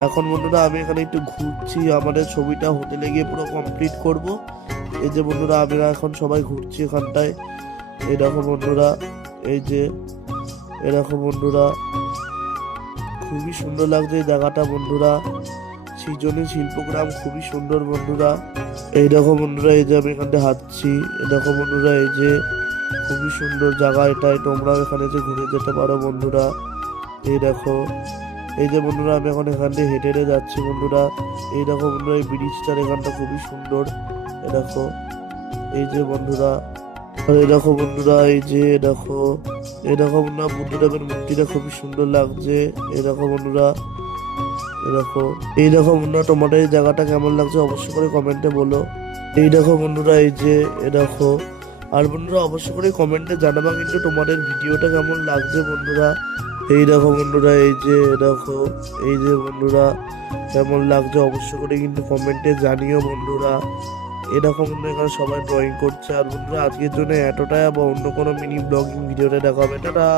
এখন বন্ধুরা আমি এখানে একটু ঘুরছি, আমাদের ছবিটা হোটেলে গিয়ে পুরো কমপ্লিট করব। এই যে বন্ধুরা আমরা এখন সবাই ঘুরছি এখানটায়। এই দেখো বন্ধুরা, এই যে এরকম বন্ধুরা খুবই সুন্দর লাগছে এই জায়গাটা বন্ধুরা। সৃজনী শিল্পগ্রাম খুবই সুন্দর বন্ধুরা। এই দেখো বন্ধুরা, এই যে আমি এখানটা হাঁটছি। এই দেখো বন্ধুরা, এই যে খুবই সুন্দর জায়গা এটাই, তোমরাও এখানে যে ঘুরে যেতে পারো বন্ধুরা। এই দেখো, এই যে বন্ধুরা আমি এখন এখান দিয়ে হেঁটে হেঁটে যাচ্ছি বন্ধুরা। এই দেখো বন্ধুরা, এই ব্রিজটার এখানটা খুবই সুন্দর। এ দেখো, এই যে বন্ধুরা, আর এই দেখো বন্ধুরা, এই যে দেখো, এই দেখো বন্ধুরা বুদ্ধদেবের মূর্তিটা খুবই সুন্দর লাগছে। এই দেখো বন্ধুরা, এই দেখো, এই দেখো বন্ধুরা তোমাদের এই জায়গাটা কেমন লাগছে অবশ্যই করে কমেন্টে বলো। এই দেখো বন্ধুরা, এই যে এ দেখো, আর বন্ধুরা অবশ্যই করে কমেন্টে জানাবা কিন্তু তোমাদের ভিডিওটা কেমন লাগছে বন্ধুরা। এই দেখো বন্ধুরা, এই যে দেখো, এই যে বন্ধুরা কেমন লাগছে অবশ্যই করে কিন্তু কমেন্টে জানিও বন্ধুরা। এরকম বন্ধুরা এখানে সবাই ড্রয়িং করছে। আর বন্ধুরা আজকের জন্য এতটাই, আবার অন্য কোনো মিনি ব্লগিং ভিডিওতে দেখা হবে, টাটা।